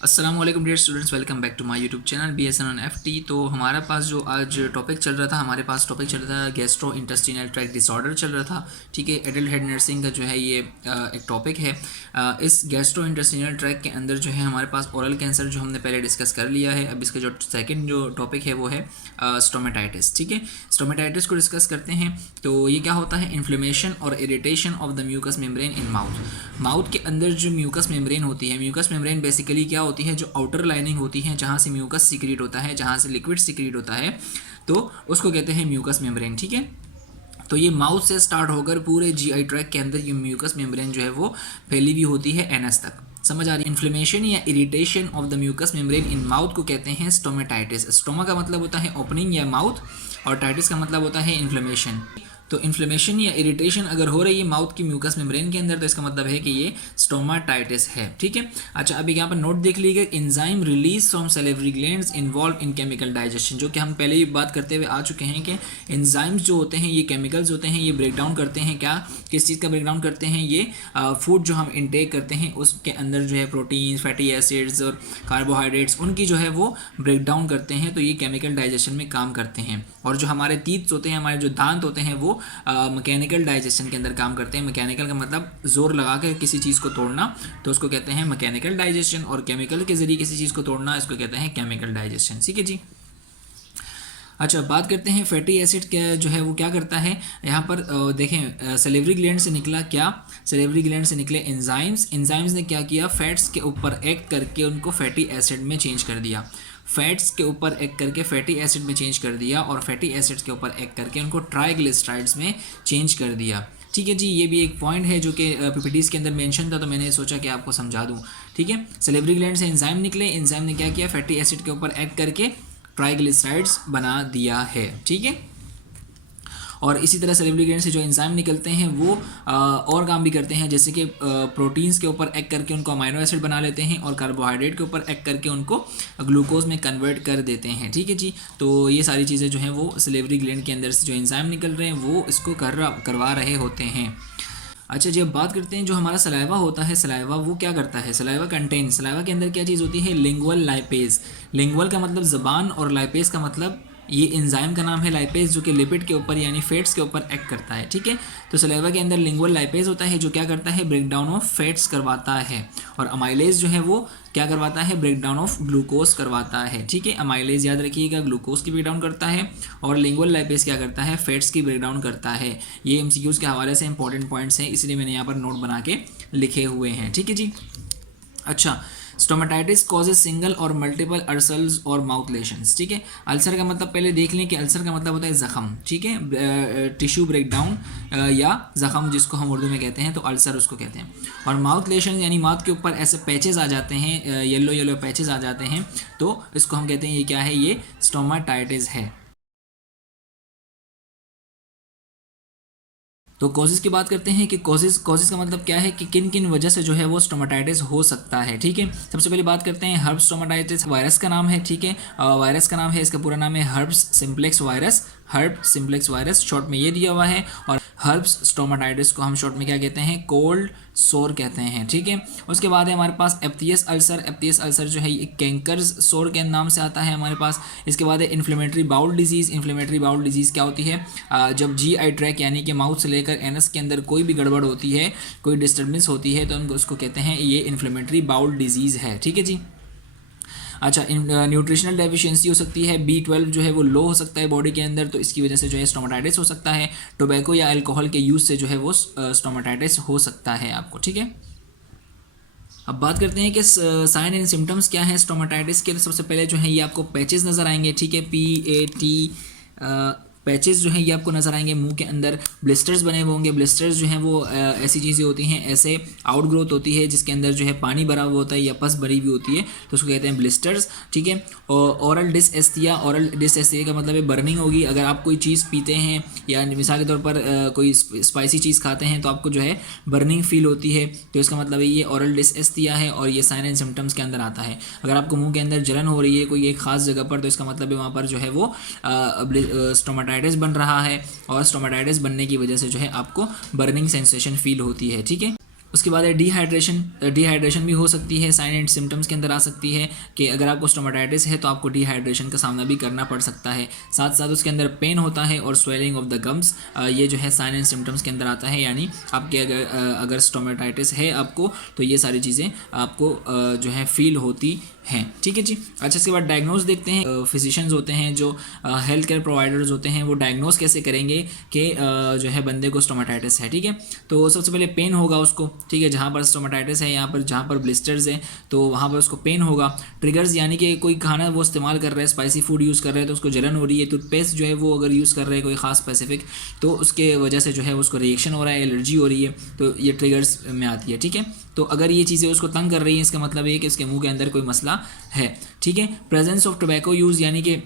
अस्सलाम वालेकुम dear students, welcome back to my YouTube channel BSN on FT। तो हमारे पास जो आज टॉपिक चल रहा था, गैस्ट्रो इंटेस्टिनल ट्रैक्ट डिसऑर्डर चल रहा था। ठीक है, एडल्ट हेड नर्सिंग का जो है ये एक टॉपिक है। इस गैस्ट्रो इंटेस्टिनल ट्रैक्ट के अंदर जो है हमारे पास ओरल कैंसर जो हमने पहले डिस्कस कर लिया है। अब इसका जो सेकेंड जो टॉपिक है वो है स्टोमेटाइटिस। ठीक है, स्टोमेटाइटिस को डिस्कस करते हैं। तो ये क्या होता है? इन्फ्लेमेशन और irritation of the mucous membrane in mouth के अंदर जो म्यूकस मेम्ब्रेन होती है। म्यूकस मेम्ब्रेन बेसिकली क्या होती है? जो आउटर लाइनिंग होती है जहाँ से म्यूकस सीक्रेट होता है, जहाँ से लिक्विड सीक्रेट होता है, तो उसको कहते हैं म्यूकस मेम्ब्रेन। ठीक है, तो ये माउथ से स्टार्ट होकर पूरे GI ट्रैक्ट के अंदर ये म्यूकस मेम्ब्रेन जो है वो फैली हुई होती है एनस तक। समझ आ रही है? इन्फ्लेमेशन या irritation of the mucous membrane in mouth को कहते हैं स्टोमेटाइटिस। स्टोमा का मतलब होता है ओपनिंग या माउथ, और टाइटिस का मतलब होता है इन्फ्लेमेशन। तो इन्फ्लेमेशन या इरिटेशन अगर हो रही है माउथ की म्यूकस मेम्ब्रेन के अंदर, तो इसका मतलब है कि ये स्टोमाटाइटिस है। ठीक है, अच्छा, अभी यहाँ पर नोट देख लीजिए, enzyme release from salivary glands involve in chemical digestion. जो कि हम पहले ही बात करते हुए आ चुके हैं कि एंजाइम्स जो होते हैं ये केमिकल्स होते हैं, ये ब्रेक डाउन करते हैं। क्या, किस चीज़ का ब्रेक डाउन करते हैं? ये फूड जो हम इनटेक करते हैं उसके अंदर जो है प्रोटीन, फैटी एसिड्स और कार्बोहाइड्रेट्स, उनकी जो है वो ब्रेक डाउन करते हैं। तो ये केमिकल डाइजेशन में काम करते हैं। और जो हमारे टीथ होते हैं, हमारे जो दांत होते हैं, वो मैकेनिकल डाइजेशन के अंदर काम करते हैं। मैकेनिकल का मतलब जोर लगा के किसी चीज़ को तोड़ना, तो उसको कहते हैं मैकेनिकल डाइजेशन। और केमिकल के जरिए किसी चीज़ को तोड़ना, इसको कहते हैं केमिकल डाइजेशन। ठीक है जी। अच्छा, बात करते हैं फैटी एसिड क्या जो है वो क्या करता है। यहाँ पर देखें, सैलिवरी ग्लैंड से निकला क्या? सैलिवरी ग्लैंड से निकले एंजाइम्स ने क्या किया? फैट्स के ऊपर एक्ट करके उनको फैटी एसिड में चेंज कर दिया। फैट्स के ऊपर एक्ट करके फैटी एसिड में चेंज कर दिया, और फैटी एसिड्स के ऊपर एक्ट करके उनको ट्राइग्लिसराइड्स में चेंज कर दिया। ठीक है जी, ये भी एक पॉइंट है जो कि PPTs के अंदर मेंशन था, तो मैंने सोचा कि आपको समझा दूं। ठीक है, सैलिवरी ग्लैंड से एंजाइम निकले, एंजाइम ने क्या किया? फैटी एसिड के ऊपर एक्ट करके ट्राइग्लिसराइड्स बना दिया है। ठीक है, और इसी तरह सैलिवरी ग्लैंड से जो एंजाइम निकलते हैं वो और काम भी करते हैं, जैसे कि प्रोटीन्स के ऊपर एक्ट करके उनको अमाइनो एसिड बना लेते हैं, और कार्बोहाइड्रेट के ऊपर एक्ट करके उनको ग्लूकोज में कन्वर्ट कर देते हैं। ठीक है जी, तो ये सारी चीज़ें जो हैं वो सैलिवरी ग्लैंड के अंदर से जो एंजाइम निकल रहे हैं वो इसको करवा रहे होते हैं। अच्छा जी, अब बात करते हैं जो हमारा सलाइवा होता है। सलाइवा वो क्या करता है? सलाइवा के अंदर क्या चीज़ होती है? Lingual lipase. लिंगुअल का मतलब ज़बान, और लाइपेज का मतलब ये एंजाइम का नाम है लाइपेज, जो कि लिपिड के ऊपर यानी फैट्स के ऊपर एक्ट करता है। ठीक है, तो सलाइवा के अंदर लिंगुअल लाइपेज होता है जो क्या करता है? ब्रेक डाउन ऑफ फैट्स करवाता है। और अमाइलेज जो है वो क्या करवाता है? ब्रेक डाउन ऑफ ग्लूकोज करवाता है। ठीक है, अमाइलेज याद रखिएगा ग्लूकोज की ब्रेक डाउन करता है, और लिंगुअल लाइपेज क्या करता है? फैट्स की ब्रेक डाउन करता है। ये MCQs के हवाले से इंपॉर्टेंट पॉइंट्स हैं, इसलिए मैंने यहाँ पर नोट बना के लिखे हुए हैं। ठीक है जी। अच्छा, स्टोमेटाइटिस कॉजेज सिंगल और मल्टीपल अल्सर्स और माउथ लेशंस। ठीक है, अल्सर का मतलब पहले देख लें कि अल्सर का मतलब होता है जख्म। ठीक है, टिश्यू ब्रेकडाउन या जख्म जिसको हम उर्दू में कहते हैं, तो अल्सर उसको कहते हैं। और माउथ लेशन यानी माउथ के ऊपर ऐसे पैचेस आ जाते हैं, येलो येलो पैचेस आ जाते हैं, तो इसको हम कहते हैं ये क्या है? ये स्टोमेटाइटिस है। तो कॉजेज़ की बात करते हैं कि कॉजेज़ का मतलब क्या है कि किन किन वजह से जो है वो स्टोमेटाइटिस हो सकता है। ठीक है, सबसे पहले बात करते हैं हर्ब स्टोमेटाइटिस। वायरस का नाम है। ठीक है, वायरस का नाम है, इसका पूरा नाम है herbs simplex virus. Herb simplex virus short में ये दिया हुआ है। और हर्ब्स स्टोमेटाइटिस को हम शॉर्ट में क्या कहते हैं? कोल्ड सोर कहते हैं। ठीक है, उसके बाद है हमारे पास एप्थियस अल्सर। एप्थियस अल्सर जो है ये कैंकर्स सोर के नाम से आता है हमारे पास। इसके बाद है inflammatory bowel disease. Inflammatory bowel disease क्या होती है? जब GI ट्रैक यानी कि माउथ से लेकर एनस के अंदर कोई भी गड़बड़ होती है, कोई डिस्टर्बेंस होती है, तो उनको उसको कहते हैं ये इन्फ्लेमेटरी बाउल डिजीज़ है। ठीक है जी। अच्छा, न्यूट्रिशनल डेफिशिएंसी हो सकती है। B12 जो है वो लो हो सकता है बॉडी के अंदर, तो इसकी वजह से जो है स्टोमेटाइटिस हो सकता है। टोबैको या अल्कोहल के यूज़ से जो है वो स्टोमेटाइटिस हो सकता है आपको। ठीक है, अब बात करते हैं कि साइन एंड सिम्टम्स क्या हैं स्टोमेटाइटिस के। तो सबसे पहले जो है ये आपको पैचेस नज़र आएंगे। ठीक है, PAT पैचेस जो हैं ये आपको नज़र आएंगे मुंह के अंदर। ब्लिस्टर्स बने हुए होंगे। ब्लिस्टर्स जो हैं वो ऐसी चीज़ें होती हैं, ऐसे आउट ग्रोथ होती है जिसके अंदर जो है पानी भरा हुआ होता है या पस भरी हुई होती है, तो उसको कहते हैं ब्लिस्टर्स। ठीक है, और ओरल डिसएस्थीसिया। ओरल डिसएस्थीसिया का मतलब है बर्निंग होगी। अगर आप कोई चीज़ पीते हैं या मिसाल के तौर पर कोई स्पाइसी चीज़ खाते हैं, तो आपको जो है बर्निंग फील होती है, तो इसका मतलब है ये ओरल डिसएस्थीसिया है, और ये साइन एंड सिम्टम्स के अंदर आता है। अगर आपको मुंह के अंदर जलन हो रही है कोई एक खास जगह पर, तो इसका मतलब है वहाँ पर जो है वो स्टोमेटाइटिस बन रहा है, और स्टोमेटाइटिस बनने की वजह से जो है आपको बर्निंग सेंसेशन फील होती है। ठीक है, उसके बाद है डिहाइड्रेशन। डिहाइड्रेशन भी हो सकती है, साइन एंड सिम्टम्स के अंदर आ सकती है कि अगर आपको स्टोमाटाइटिस है तो आपको डिहाइड्रेशन का सामना भी करना पड़ सकता है। साथ साथ उसके अंदर पेन होता है और स्वेलिंग ऑफ द गम्स, ये जो है साइन एंड सिम्टम्स के अंदर आता है। यानी आपके अगर स्टोमाटाइटिस है आपको तो ये सारी चीज़ें आपको जो है फील होती हैं। ठीक है जी। अच्छा, इसके बाद डायग्नोज देखते हैं। फिजिशियंस होते हैं जो हेल्थ केयर प्रोवाइडर्स होते हैं, वो डायग्नोज कैसे करेंगे कि जो है बंदे को स्टोमाटाइटिस है। ठीक है, तो सबसे पहले पेन होगा उसको। ठीक है, जहाँ पर स्टोमाटाइटिस है, यहाँ पर जहाँ पर ब्लिस्टर्स हैं तो वहाँ पर उसको पेन होगा। ट्रिगर्स यानी कि कोई खाना वो इस्तेमाल कर रहा है, स्पाइसी फूड यूज़ कर रहा है तो उसको जलन हो रही है। टूथपेस्ट जो है वो अगर यूज़ कर रहा है कोई ख़ास स्पेसिफिक, तो उसके वजह से जो है उसको रिएक्शन हो रहा है, एलर्जी हो रही है, तो ये ट्रिगर्स में आती है। ठीक है, तो अगर ये चीज़ें उसको तंग कर रही हैं, इसका मतलब ये कि उसके मुंह के अंदर कोई मसला है। ठीक है, प्रेजेंस ऑफ टोबैको यूज़, यानी कि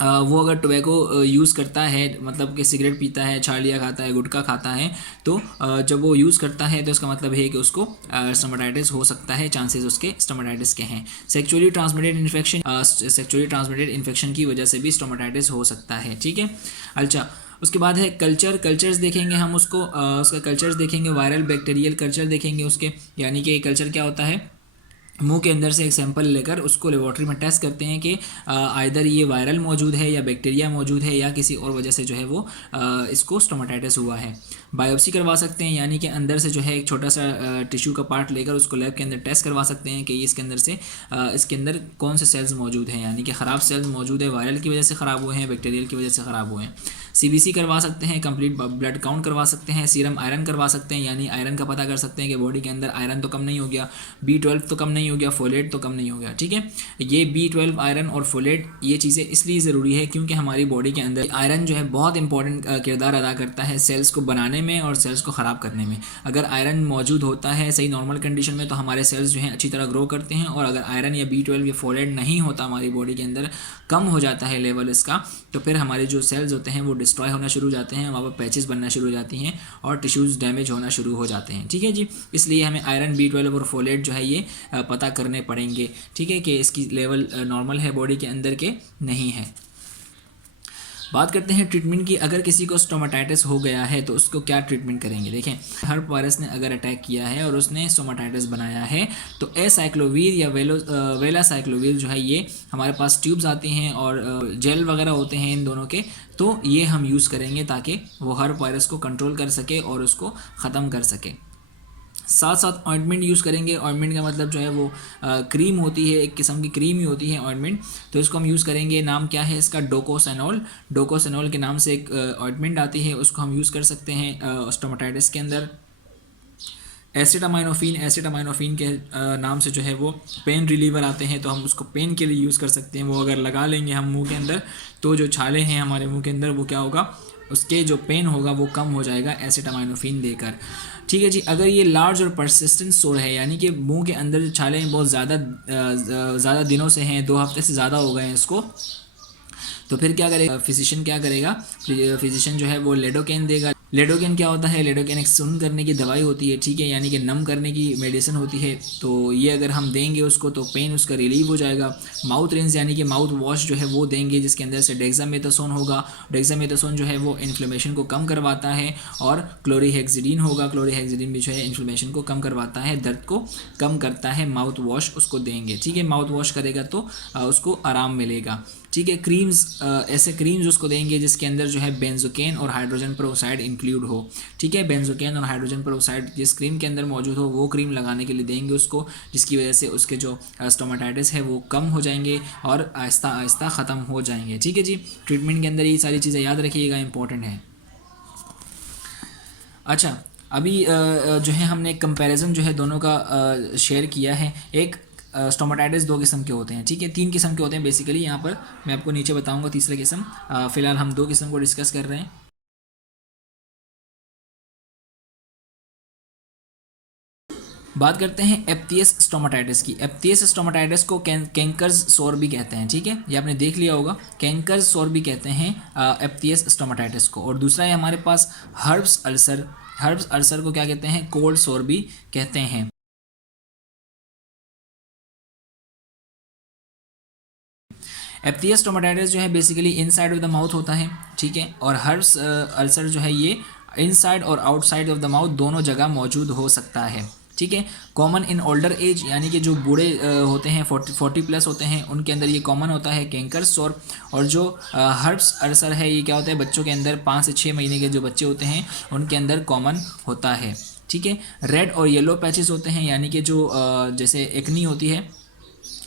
वो अगर टोबैको यूज़ करता है, मतलब कि सिगरेट पीता है, छालिया खाता है, गुटखा खाता है, तो जब वो यूज़ करता है तो इसका मतलब है कि उसको स्टोमाटाइटिस हो सकता है, चांसेस उसके स्टोमाटाइटिस के हैं। Sexually transmitted infection, sexually transmitted infection की वजह से भी स्टोमाटाइटिस हो सकता है। ठीक है, अच्छा, उसके बाद है कल्चर्स देखेंगे हम उसको, उसका कल्चर्स देखेंगे, वायरल बैक्टीरियल कल्चर देखेंगे उसके। यानी कि कल्चर क्या होता है, मुंह के अंदर से एक सैंपल लेकर उसको लेबॉर्ट्री में टेस्ट करते हैं कि आइदर ये वायरल मौजूद है या बैक्टीरिया मौजूद है या किसी और वजह से जो है वो इसको स्टोमाटाइटिस हुआ है। बायोप्सी करवा सकते हैं, यानी कि अंदर से जो है एक छोटा सा टिश्यू का पार्ट लेकर उसको लैब के अंदर टेस्ट करवा सकते हैं कि इसके अंदर से इसके अंदर कौन से सेल्स मौजूद हैं, यानी कि ख़राब सेल्स मौजूद है, वायरल की वजह से ख़राब हुए हैं, बैक्टीरियल की वजह से ख़राब हुए हैं। सीबीसी करवा सकते हैं, कंप्लीट ब्लड काउंट करवा सकते हैं, सीरम आयरन करवा सकते हैं, यानी आयरन का पता कर सकते हैं कि बॉडी के अंदर आयरन तो कम नहीं हो गया, B12 तो कम नहीं हो गया, फोलेट तो कम नहीं हो गया। ठीक है, ये B12 आयरन और फोलेट ये चीज़ें इसलिए ज़रूरी है क्योंकि हमारी बॉडी के अंदर आयरन जो है बहुत इंपॉर्टेंट किरदार अदा करता है सेल्स को बनाने में और सेल्स को ख़राब करने में। अगर आयरन मौजूद होता है सही नॉर्मल कंडीशन में तो हमारे सेल्स जो हैं अच्छी तरह ग्रो करते हैं, और अगर आयरन या B12 या फोलेट नहीं होता हमारी बॉडी के अंदर, कम हो जाता है लेवल इसका, तो फिर हमारे जो सेल्स होते हैं वो डिस्ट्रॉय होना शुरू हो जाते हैं, वहाँ पर पैचेस बनना शुरू हो जाती हैं और टिश्यूज़ डैमेज होना शुरू हो जाते हैं। ठीक है जी, इसलिए हमें आयरन, B12 और फोलेट जो है ये पता करने पड़ेंगे। ठीक है, कि इसकी लेवल नॉर्मल है बॉडी के अंदर के नहीं है। बात करते हैं ट्रीटमेंट की। अगर किसी को स्टोमाटाइटिस हो गया है तो उसको क्या ट्रीटमेंट करेंगे। देखें, हर्प वायरस ने अगर अटैक किया है और उसने स्टोमाटाइटिस बनाया है तो एसाइक्लोवीर या वेलासाइक्लोवीर जो है ये हमारे पास ट्यूब्स आती हैं और जेल वगैरह होते हैं इन दोनों के, तो ये हम यूज़ करेंगे ताकि वो हर्प वायरस को कंट्रोल कर सके और उसको ख़त्म कर सके। साथ साथ ऑइंटमेंट यूज़ करेंगे। ऑइंटमेंट का मतलब जो है वो क्रीम होती है, एक किस्म की क्रीम ही होती है ऑइंटमेंट, तो इसको हम यूज़ करेंगे। नाम क्या है इसका, डोकोसेनोल। डोकोसेनोल के नाम से एक ऑइंटमेंट आती है, उसको हम यूज़ कर सकते हैं स्टोमाटाइटिस के अंदर। एसिटामाइनोफिन के नाम से जो है वो पेन रिलीवर आते हैं, तो हम उसको पेन के लिए यूज़ कर सकते हैं। वो अगर लगा लेंगे हम मुंह के अंदर तो जो छाले हैं हमारे मुंह के अंदर वो क्या होगा, उसके जो पेन होगा वो कम हो जाएगा एसिटामाइनोफिन देकर। ठीक है जी, अगर ये लार्ज और परसिस्टेंट सोर है, यानी कि मुंह के अंदर जो छाले हैं बहुत ज़्यादा दिनों से हैं, 2 हफ्ते से ज़्यादा हो गए हैं इसको, तो फिर क्या करेगा फिजिशियन, क्या करेगा फिजिशियन जो है वो लेडोकेन देगा। लेडोकेन क्या होता है, लेडोकेन एक सुन्न करने की दवाई होती है। ठीक है, यानी कि नम करने की मेडिसिन होती है, तो ये अगर हम देंगे उसको तो पेन उसका रिलीव हो जाएगा। माउथ रिंस यानी कि माउथ वॉश जो है वो देंगे जिसके अंदर से डेक्सामेथासोन होगा। डेक्सामेथासोन जो है वो इन्फ्लेमेशन को कम करवाता है, और क्लोरीहेक्सिडिन होगा, क्लोरीहेक्सिडिन भी जो है इन्फ्लेमेशन को कम करवाता है, दर्द को कम करता है। माउथ वॉश उसको देंगे। ठीक है, माउथ वॉश करेगा तो उसको आराम मिलेगा। ठीक है, क्रीम्स, ऐसे क्रीम्स उसको देंगे जिसके अंदर जो है बेंजोकेन और हाइड्रोजन पेरोक्साइड इंक्लूड हो। ठीक है, बेंजोकेन और हाइड्रोजन पेरोक्साइड जिस क्रीम के अंदर मौजूद हो वो क्रीम लगाने के लिए देंगे उसको, जिसकी वजह से उसके जो स्टोमाटाइटिस है वो कम हो जाएंगे और आहिस्ता आहिस्ता ख़त्म हो जाएंगे। ठीक है जी, ट्रीटमेंट के अंदर ये सारी चीज़ें याद रखिएगा, इंपॉर्टेंट है। अच्छा, अभी जो है हमने एक कंपैरिजन जो है दोनों का शेयर किया है। एक स्टोमाटाइटिस 2 किस्म के होते हैं। ठीक है, 3 किस्म के होते हैं बेसिकली, यहाँ पर मैं आपको नीचे बताऊंगा तीसरा किस्म। फ़िलहाल हम 2 किस्म को डिस्कस कर रहे हैं। बात करते हैं एप्थियस स्टोमाटाइटिस की। एप्थियस स्टोमाटाइटिस को कैंकर्स सोर भी कहते हैं। ठीक है, ये आपने देख लिया होगा, कैंकर्स सोर भी कहते हैं एप्थियस स्टोमाटाइटिस को। और दूसरा है हमारे पास हर्ब्स अल्सर। हर्ब्स अल्सर को क्या कहते हैं, कोल्ड सोर भी कहते हैं। एप्थियस स्टोमाटाइटिस जो है basically inside of the mouth होता है। ठीक है, और हर्ब्स अल्सर जो है ये इनसाइड और आउटसाइड ऑफ द माउथ दोनों जगह मौजूद हो सकता है, ठीक है। कॉमन इन ओल्डर एज, यानी कि जो बूढ़े होते हैं 40 प्लस होते हैं उनके अंदर ये कॉमन होता है कैंकर्स। और जो हर्ब्स अल्सर है ये क्या होता है, बच्चों के अंदर 5 से 6 महीने के जो बच्चे होते हैं उनके अंदर कॉमन होता है, ठीक है। रेड और येलो पैचेस होते हैं, यानी कि जो जैसे एक्नी होती है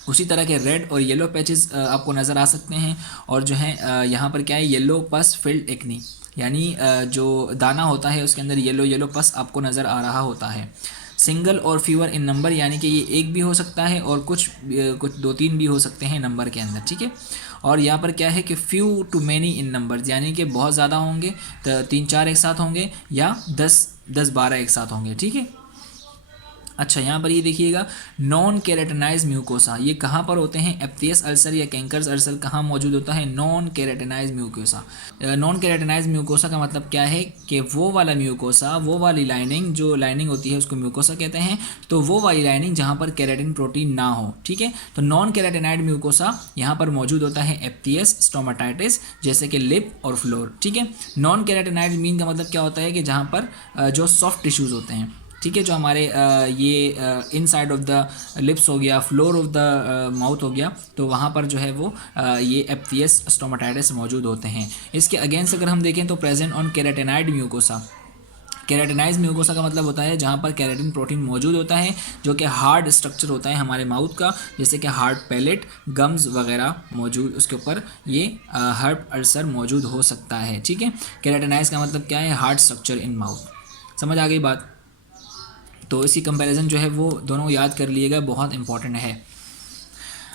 उसी तरह के रेड और येलो पैचेस आपको नज़र आ सकते हैं। और जो है यहाँ पर क्या है, येलो पस फिल्ड एक्नी, यानी जो दाना होता है उसके अंदर येलो येलो पस आपको नज़र आ रहा होता है। सिंगल और फीवर इन नंबर, यानी कि ये एक भी हो सकता है और कुछ 2-3 भी हो सकते हैं नंबर के अंदर, ठीक है। और यहाँ पर क्या है कि few too many in numbers, यानी कि बहुत ज़्यादा होंगे, 3-4 एक साथ होंगे या 10-12 एक साथ होंगे, ठीक है। अच्छा, यहाँ पर ये देखिएगा नॉन केराटिनाइज म्यूकोसा, ये कहाँ पर होते हैं, एप्थियस अल्सर या कैंकर्स अल्सर कहाँ मौजूद होता है, नॉन केराटिनाइज म्यूकोसा। नॉन केराटिनाइज म्यूकोसा का मतलब क्या है कि वो वाला म्यूकोसा, वो वाली लाइनिंग, जो लाइनिंग होती है उसको म्यूकोसा कहते हैं, तो वो वाली लाइनिंग जहाँ पर केराटिन प्रोटीन ना हो, ठीक है। तो नॉन केराटिनाइड म्यूकोसा यहाँ पर मौजूद होता है एप्थियस, स्टोमाटाइटिस, जैसे कि लिप और फ्लोर, ठीक है। नॉन केराटिनाइड मीन का मतलब क्या होता है कि जहाँ पर जो सॉफ्ट टिश्यूज़ होते हैं, ठीक है, जो हमारे ये इनसाइड ऑफ द लिप्स हो गया, फ्लोर ऑफ द माउथ हो गया, तो वहाँ पर जो है वो ये एप्थियस स्टोमाटाइटिस मौजूद होते हैं। इसके अगेंस्ट अगर हम देखें तो प्रेजेंट ऑन केराटिनाइड म्यूकोसा, केराटिनाइज म्यूकोसा का मतलब होता है जहाँ पर केराटिन प्रोटीन मौजूद होता है, जो कि हार्ड स्ट्रक्चर होता है हमारे माउथ का, जैसे कि हार्ड पैलेट, गम्स वगैरह मौजूद, उसके ऊपर ये हर्ब अल्सर मौजूद हो सकता है, ठीक है। केराटिनाइज का मतलब क्या है, हार्ड स्ट्रक्चर इन माउथ। समझ आ गई बात। तो इसी कंपैरिजन जो है वो दोनों याद कर लिएगा, बहुत इंपॉर्टेंट है।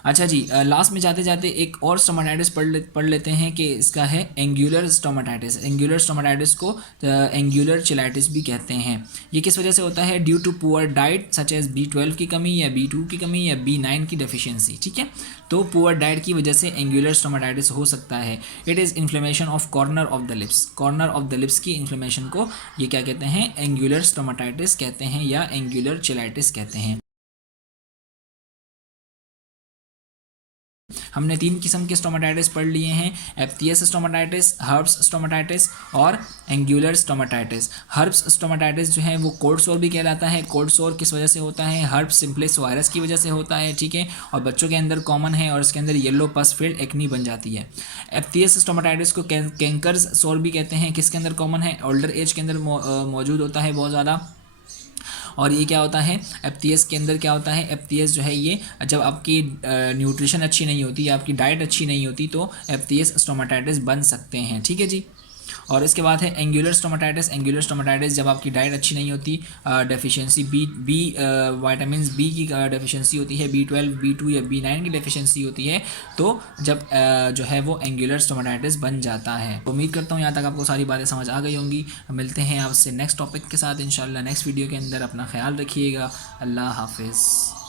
अच्छा जी, लास्ट में जाते जाते एक और स्टोमाटाइटिस पढ़ लेते हैं कि इसका है एंगुलर स्टोमाटाइटिस। एंगुलर स्टोमाटाइटिस को एंगुलर चिलाइटिस भी कहते हैं। ये किस वजह से होता है, due to poor diet such as B12 की कमी या B2 की कमी या B9 की डेफिशिएंसी, ठीक है। तो पुअर डाइट की वजह से एंगुलर स्टोमाटाइटिस हो सकता है। It is inflammation of corner of the lips, corner of the lips की इन्फ्लेमेशन को ये क्या कहते हैं, एंगुलर स्टोमाटाइटिस कहते हैं या एंगुलर चिलाइटिस कहते हैं। हमने 3 किस्म के स्टोमाटाइटिस पढ़ लिए हैं, एप्थियस स्टोमाटाइटिस, हर्ब्स स्टोमाटाइटिस और एंगुलर स्टोमाटाइटिस। हर्ब्स स्टोमाटाइटिस जो है वो कोल्ड सोर भी कहलाता है। कोल्ड सोर किस वजह से होता है, हर्ब्स सिम्प्लेक्स वायरस की वजह से होता है, ठीक है, और बच्चों के अंदर कॉमन है और इसके अंदर येलो पस फील्ड एक्नी बन जाती है। एप्थियस स्टोमाटाइटिस को कैंकर्स सोर भी कहते हैं, किसके अंदर कॉमन है, ओल्डर एज के अंदर मौजूद होता है बहुत ज़्यादा। और ये क्या होता है, एप्थियस के अंदर क्या होता है, एप्थियस जो है ये जब आपकी न्यूट्रिशन अच्छी नहीं होती या आपकी डाइट अच्छी नहीं होती तो एप्थियस स्टोमाटाइटिस बन सकते हैं, ठीक है जी। और इसके बाद है एंगुलर स्टोमाटाइटिस। एंगुलर स्टोमाटाइटिस जब आपकी डाइट अच्छी नहीं होती, डेफिशिएंसी बी विटामिन बी की डेफिशिएंसी होती है, B12, B2 या B9 की डेफिशिएंसी होती है, तो जब जो है वो एंगुलर स्टोमाटाइटिस बन जाता है। उम्मीद करता हूँ यहाँ तक आपको सारी बातें समझ आ गई होंगी। मिलते हैं आपसे नेक्स्ट टॉपिक के साथ इंशाल्लाह नेक्स्ट वीडियो के अंदर। अपना ख्याल रखिएगा। अल्लाह हाफिज़।